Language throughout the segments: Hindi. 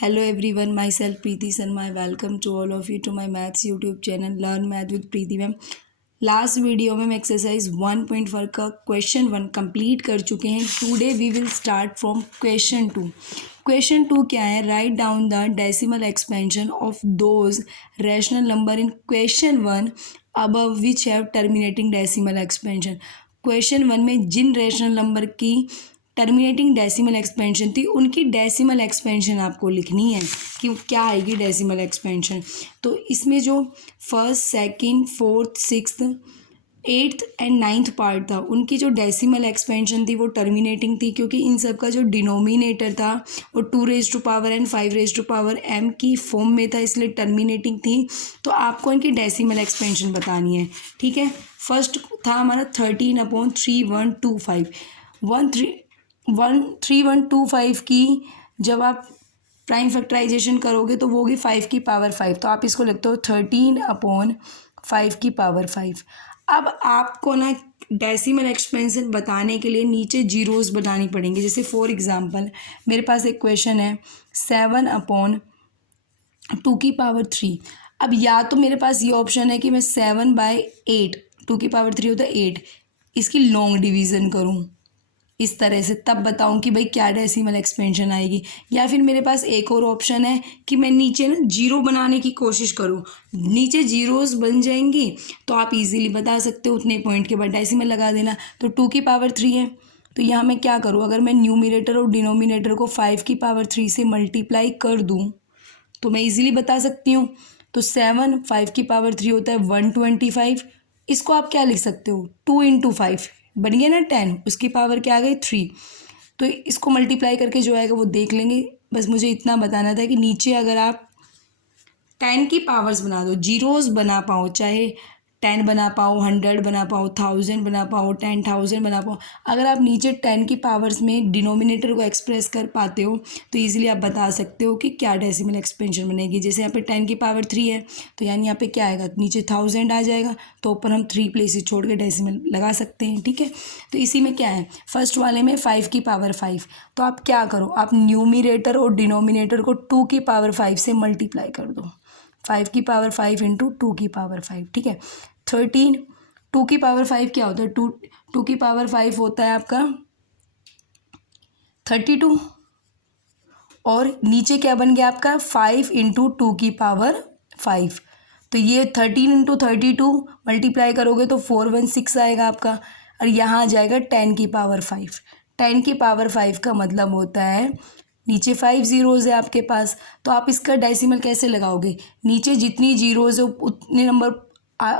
Hello everyone, myself Preeti Sharma. I welcome to all of you to my maths YouTube channel Learn Math with Preeti ma'am. Last video में हम एक्सरसाइज 1.4 का क्वेश्चन 1 कंप्लीट कर चुके हैं। Today we will start from question 2। Question 2 क्या है? Write down the decimal expansion of those rational number in question 1 above which have terminating decimal expansion. Question 1 में जिन रैशनल नंबर की टर्मिनेटिंग डेसिमल एक्सपेंशन थी उनकी डेसिमल एक्सपेंशन आपको लिखनी है कि क्या आएगी डेसिमल एक्सपेंशन। तो इसमें जो first second fourth sixth eighth and ninth part था उनकी जो डेसिमल एक्सपेंशन थी वो टर्मिनेटिंग थी, क्योंकि इन सब का जो डिनोमिनेटर था वो 2n 5m की फॉर्म में था, इसलिए टर्मिनेटिंग थी। तो आपको इनकी डेसिमल एक्सपेंशन बतानी है। ठीक है, फर्स्ट था हमारा 13/3125 13125 की जब आप प्राइम फैक्टराइजेशन करोगे तो वो होगी 5 की पावर 5। तो आप इसको लिखते हो 13/5 की पावर 5। अब आपको ना डेसिमल एक्सपेंशन बताने के लिए नीचे जीरोस बनानी पड़ेंगे। जैसे फॉर एग्जांपल मेरे पास एक क्वेश्चन है 7/2 की पावर 3। अब या तो मेरे पास ये ऑप्शन है कि मैं 7/8 2 की पावर 3 होता है 8 इसकी लॉन्ग डिवीज़न करूँ इस तरह से, तब बताऊं कि भाई क्या डेसिमल एक्सपेंशन आएगी। या फिर मेरे पास एक और ऑप्शन है कि मैं नीचे ना जीरो बनाने की कोशिश करूं, नीचे जीरोस बन जाएंगी तो आप इजीली बता सकते हो, उतने पॉइंट के बाद डेसिमल लगा देना। तो 2 की पावर 3 है तो यहाँ मैं क्या करूँ, अगर मैं न्यूमिनेटर और डिनोमिनेटर को 5 की पावर 3 से मल्टीप्लाई कर दूँ तो मैं इजीली बता सकती हूँ। तो 7 5 की पावर 3 होता है 125। इसको आप क्या लिख सकते हो, 2 × 5 बन गया ना 10, उसकी पावर क्या आ गई 3। तो इसको मल्टीप्लाई करके जो आएगा वो देख लेंगे। बस मुझे इतना बताना था कि नीचे अगर आप 10 की पावर्स बना दो, जीरोस बना पाओ, चाहे 10 बना पाओ, 100 बना पाओ, 1000 बना पाओ, 10,000 बना पाओ, अगर आप नीचे 10 की पावर्स में डिनोमिनेटर को एक्सप्रेस कर पाते हो तो ईजिली आप बता सकते हो कि क्या डेसिमल एक्सपेंशन बनेगी। जैसे यहाँ पे 10 की पावर 3 है तो यानी यहाँ पे क्या आएगा, नीचे 1000 आ जाएगा, तो ऊपर हम 3 प्लेसेस छोड़ के डेसिमल लगा सकते हैं। ठीक है, तो इसी में क्या है, फर्स्ट वाले में 5 की पावर 5, तो आप क्या करो, आप न्यूमिनेटर और डिनोमिनेटर को 2 की पावर 5 से मल्टीप्लाई कर दो। 5 की पावर 5 इंटू 2 की पावर 5। ठीक है, 13 2 की पावर 5 क्या होता है, 2 की पावर 5 होता है आपका 32, और नीचे क्या बन गया आपका 5 इंटू 2 की पावर 5। तो ये 13 इंटू 32 मल्टीप्लाई करोगे तो 416 आएगा आपका, और यहाँ आ जाएगा 10 की पावर 5। 10 की पावर 5 का मतलब होता है नीचे 5 जीरोज़ है आपके पास, तो आप इसका डेसिमल कैसे लगाओगे, नीचे जितनी जीरोज़ है उतने नंबर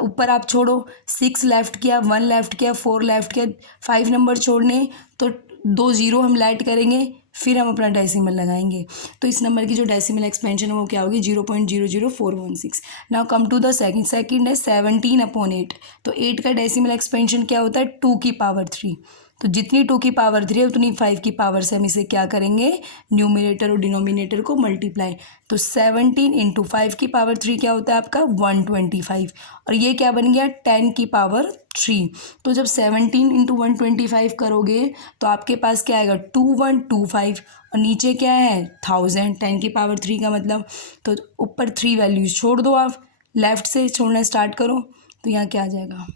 ऊपर आप छोड़ो। 6 लेफ्ट किया, 1 लेफ्ट किया, 4 लेफ्ट किया, 5 नंबर छोड़ने तो 2 जीरो हम ऐड करेंगे, फिर हम अपना डेसिमल लगाएंगे। तो इस नंबर की जो डेसिमल एक्सपेंशन है वो क्या होगी, 0.00416। Now come to the second है 17/8। तो 8 का डेसिमल एक्सपेंशन क्या होता है, 2 की पावर 3। तो जितनी 2 की पावर 3 है उतनी 5 की पावर से हम इसे क्या करेंगे, न्यूमिनेटर और डिनोमिनेटर को मल्टीप्लाई। तो 17 इंटू 5 की पावर 3 क्या होता है आपका 125, और ये क्या बन गया 10 की पावर 3। तो जब 17 इंटू 125 करोगे तो आपके पास क्या आएगा 2125, और नीचे क्या है 1000, 10 की पावर 3 का मतलब। तो ऊपर 3 वैल्यूज छोड़ दो, आप लेफ्ट से छोड़ना स्टार्ट करो, तो यहाँ क्या आ जाएगा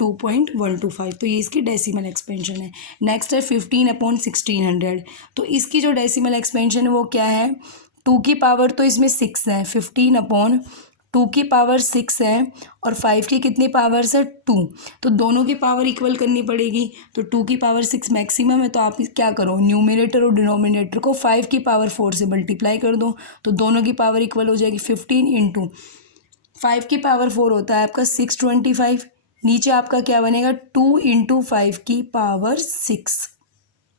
2.125। तो ये इसकी डेसिमल एक्सपेंशन है। नेक्स्ट है 15/1600। तो इसकी जो डेसिमल एक्सपेंशन है वो क्या है, 2 की पावर तो इसमें 6 है, 15/2 की पावर 6 है, और 5 की कितनी पावर्स है 2। तो दोनों की पावर इक्वल करनी पड़ेगी। तो 2 की पावर 6 मैक्सिमम है, तो आप क्या करो, न्यूमिनेटर और डिनोमिनेटर को 5 की पावर 4 से मल्टीप्लाई कर दो, तो दोनों की पावर इक्वल हो जाएगी। 15 इंटू 5 की पावर 4 होता है आपका 625, नीचे आपका क्या बनेगा 2 इंटू 5 की पावर 6।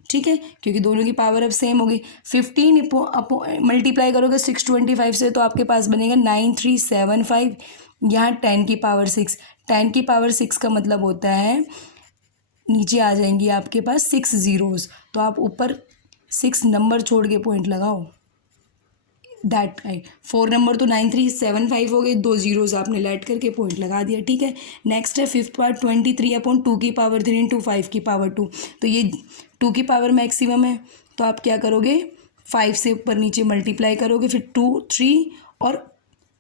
ठीक है, क्योंकि दोनों की पावर अब सेम होगी। 15 मल्टीप्लाई करोगे 625 से तो आपके पास बनेगा 9375। यहाँ 10 की पावर 6, 10 की पावर 6 का मतलब होता है नीचे आ जाएंगी आपके पास 6 जीरोज़, तो आप ऊपर 6 नंबर छोड़ के पॉइंट लगाओ, दैट राइट। 4 नंबर तो 9375 हो गए, 2 जीरोज़ आपने ऐड करके पॉइंट लगा दिया। ठीक है, नेक्स्ट है फिफ्थ पार्ट 23/2 की पावर 3 इंटू 5 की पावर 2। तो ये 2 की पावर मैक्सिमम है, तो आप क्या करोगे 5 से ऊपर नीचे मल्टीप्लाई करोगे, फिर 2 3 और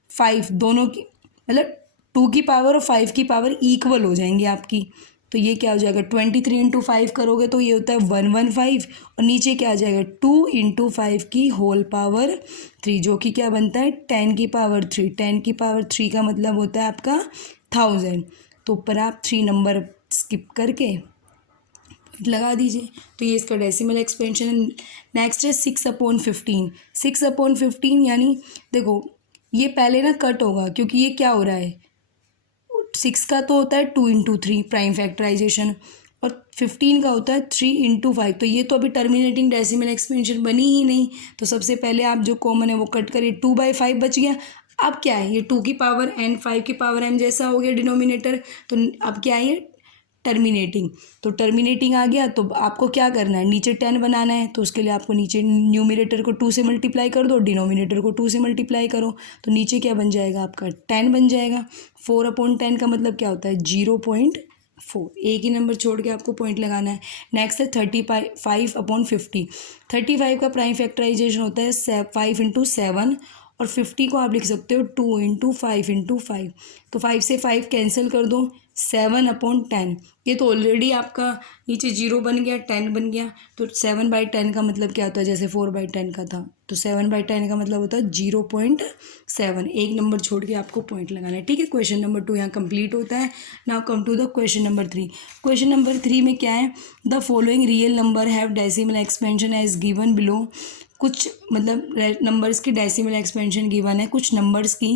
5 दोनों की मतलब 2 की पावर और 5 की पावर इक्वल हो जाएंगी आपकी। तो ये क्या हो जाएगा, 23 इंटू 5 करोगे तो ये होता है 115 और नीचे क्या आ जाएगा 2 इंटू 5 की होल पावर 3 जो कि क्या बनता है 10 की पावर 3। 10 की पावर 3 का मतलब होता है आपका 1000। तो ऊपर आप 3 नंबर स्किप करके लगा दीजिए। तो ये इसका डेसिमल एक्सपेंशन है। नेक्स्ट है 6/15। 6/15 यानी देखो ये पहले ना कट होगा क्योंकि ये क्या हो रहा है, 6 का तो होता है 2 इंटू 3 प्राइम फैक्टराइजेशन और 15 का होता है 3 इंटू 5। तो ये तो अभी टर्मिनेटिंग डेसिमल एक्सपेंशन बनी ही नहीं। तो सबसे पहले आप जो कॉमन है वो कट करिए, 2/5 बच गया। अब क्या है, ये 2 की पावर n 5 की पावर m जैसा हो गया डिनोमिनेटर। तो अब क्या है ये टर्मिनेटिंग। तो टर्मिनेटिंग आ गया तो आपको क्या करना है, नीचे 10 बनाना है। तो उसके लिए आपको नीचे न्यूमिनेटर को 2 से मल्टीप्लाई कर दो, डिनोमिनेटर को 2 से मल्टीप्लाई करो। तो नीचे क्या बन जाएगा आपका 10 बन जाएगा। 4/10 का मतलब क्या होता है 0.4। एक ही नंबर छोड़ के आपको पॉइंट लगाना है। नेक्स्ट है 35/50। 35 का प्राइम फैक्टराइजेशन होता है 5 इंटू 7 और 50 को आप लिख सकते हो 2 इंटू 5 इंटू 5। तो 5 से 5 कैंसिल कर दो, 7/10। ये तो ऑलरेडी आपका नीचे 0 बन गया, 10 बन गया। तो 7/10 का मतलब क्या होता है, जैसे 4/10 का था तो 7/10 का मतलब होता है 0.7। एक नंबर छोड़ के आपको पॉइंट लगाना है। ठीक है, क्वेश्चन नंबर 2 यहाँ कंप्लीट होता है। Now come to the question number 3। Question number 3 में क्या है, the following real number have decimal expansion as given below. कुछ मतलब नंबर्स की डेसिमल एक्सपेंशन गिवन है, कुछ नंबर्स की।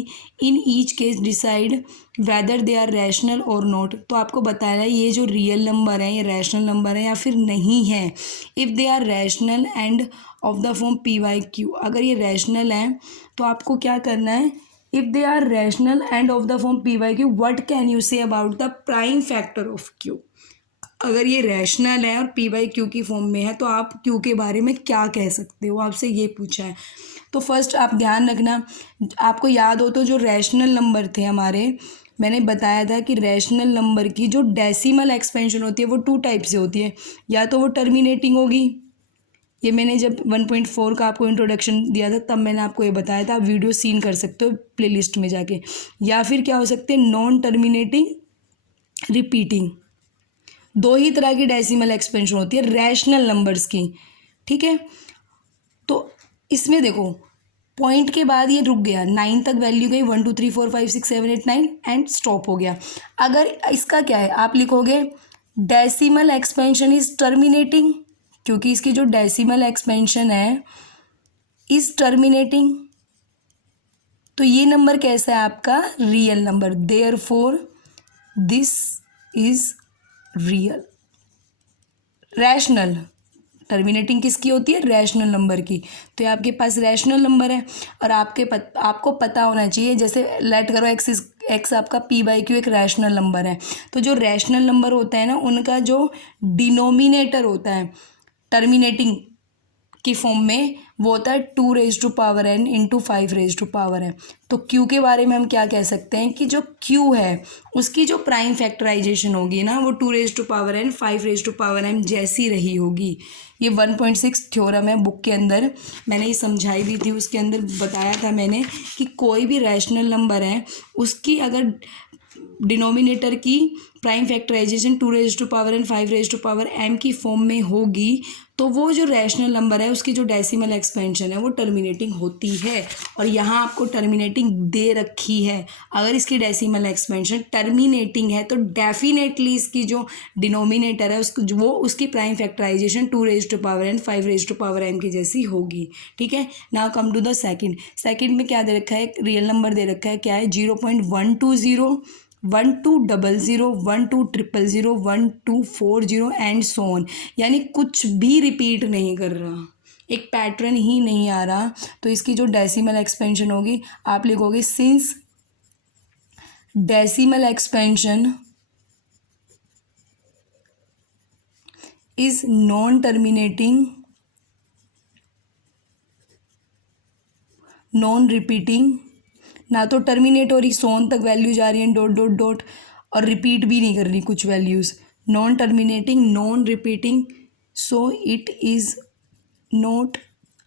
In each case decide whether they are rational और नॉट। तो आपको बताना है ये जो रियल नंबर है ये रैशनल नंबर है या फिर नहीं है। If they are rational and of the form p/q। अगर ये रैशनल है तो आपको क्या करना है, if they are rational and of the form p/q what can you say about the prime factor of q। अगर ये रैशनल है और p/q की फॉर्म में है तो आप q के बारे में क्या कह सकते हो, आपसे ये पूछा है। तो फर्स्ट आप ध्यान रखना, आपको याद हो तो जो रैशनल नंबर थे हमारे, मैंने बताया था कि रैशनल नंबर की जो डेसिमल एक्सपेंशन होती है वो 2 टाइप से होती है। या तो वो टर्मिनेटिंग होगी, ये मैंने जब 1.4 का आपको इंट्रोडक्शन दिया था तब मैंने आपको ये बताया था, आप वीडियो सीन कर सकते हो प्लेलिस्ट में जाके। या फिर क्या हो सकते हैं, नॉन टर्मिनेटिंग रिपीटिंग। 2 ही तरह की डेसिमल एक्सपेंशन होती है रैशनल नंबर्स की। ठीक है, तो इसमें देखो पॉइंट के बाद ये रुक गया, 9 तक वैल्यू गई, 1 2 3 4 5 6 7 8 9 एंड स्टॉप हो गया। अगर इसका क्या है, आप लिखोगे डेसिमल एक्सपेंशन इज टर्मिनेटिंग, क्योंकि इसकी जो डेसिमल एक्सपेंशन है इज टर्मिनेटिंग। तो ये नंबर कैसा है आपका real number, therefore this is real. Rational terminating किसकी होती है, रैशनल नंबर की। तो ये आपके पास रैशनल नंबर है और आपको पता होना चाहिए, जैसे लेट करो एक्स आपका p/q एक रैशनल नंबर है। तो जो रैशनल नंबर होता है ना उनका जो डिनोमिनेटर होता है टर्मिनेटिंग की फॉर्म में वो होता है 2n इंटू 5n। तो q के बारे में हम क्या कह सकते हैं कि जो q है उसकी जो प्राइम फैक्टराइजेशन होगी ना वो 2n 5m जैसी रही होगी। ये 1.6 थ्योरम है बुक के अंदर, मैंने ये समझाई भी थी। उसके अंदर बताया था मैंने कि कोई भी रैशनल नंबर है उसकी अगर डिनोमिनेटर की प्राइम फैक्टराइजेशन 2n 5m की फॉर्म में होगी तो वो जो रैशनल नंबर है उसकी जो डेसिमल एक्सपेंशन है वो टर्मिनेटिंग होती है। और यहाँ आपको टर्मिनेटिंग दे रखी है। अगर इसकी डेसिमल एक्सपेंशन टर्मिनेटिंग है तो डेफिनेटली इसकी जो डिनोमिनेटर है उसकी प्राइम फैक्टराइजेशन 2n 5m की जैसी होगी। ठीक है, now come to the second में क्या दे रखा है, एक रियल नंबर दे रखा है, क्या है 0.120 1200 1200 1240 एंड सो ऑन। यानी कुछ भी रिपीट नहीं कर रहा, एक पैटर्न ही नहीं आ रहा। तो इसकी जो डेसिमल एक्सपेंशन होगी आप लिखोगे since decimal expansion is non terminating non repeating. ना तो टर्मिनेट हो रही, सोन तक वैल्यू जा रही है डॉट डॉट डॉट, और रिपीट भी नहीं कर रही कुछ values. Non terminating non repeating, so it is not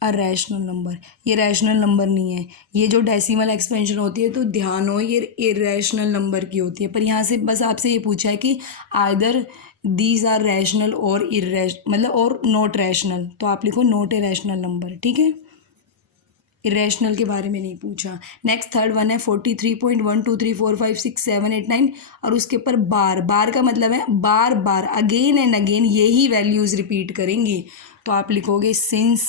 a rational number, ये रैशनल नंबर नहीं है। ये जो डेसिमल एक्सपेंशन होती है तो ध्यान हो ये इरेशनल नंबर की होती है। पर यहाँ से बस आपसे ये पूछा है कि आइदर दीज आर रैशनल और मतलब और नॉट रैशनल, तो आप लिखो नॉट ए रैशनल नंबर, ठीक है। इरेशनल के बारे में नहीं पूछा। नेक्स्ट थर्ड वन है 43.123456789 और उसके ऊपर बार, बार का मतलब है बार बार अगेन एंड अगेन यही वैल्यूज़ रिपीट करेंगी। तो आप लिखोगे सिंस,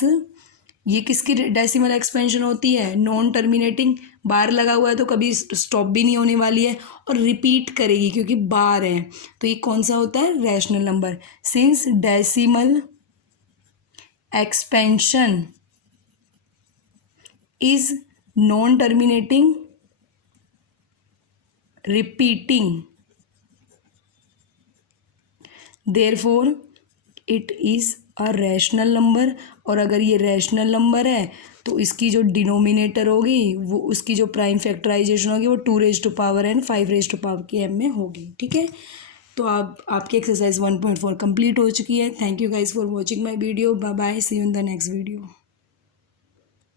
ये किसकी डेसिमल एक्सपेंशन होती है, नॉन टर्मिनेटिंग, बार लगा हुआ है तो कभी स्टॉप भी नहीं होने वाली है और रिपीट करेगी क्योंकि बार है। तो ये कौन सा होता है, rational number. Since decimal expansion is non-terminating, repeating, therefore it is a rational number। और अगर ये रैशनल नंबर है तो इसकी जो डिनोमिनेटर होगी वो उसकी जो प्राइम फैक्टराइजेशन होगी वो 2n 5n में होगी, ठीक है। तो आपकी एक्सरसाइज 1.4 कंप्लीट हो चुकी है। Thank you guys for watching my video. Bye bye, see you in the next video.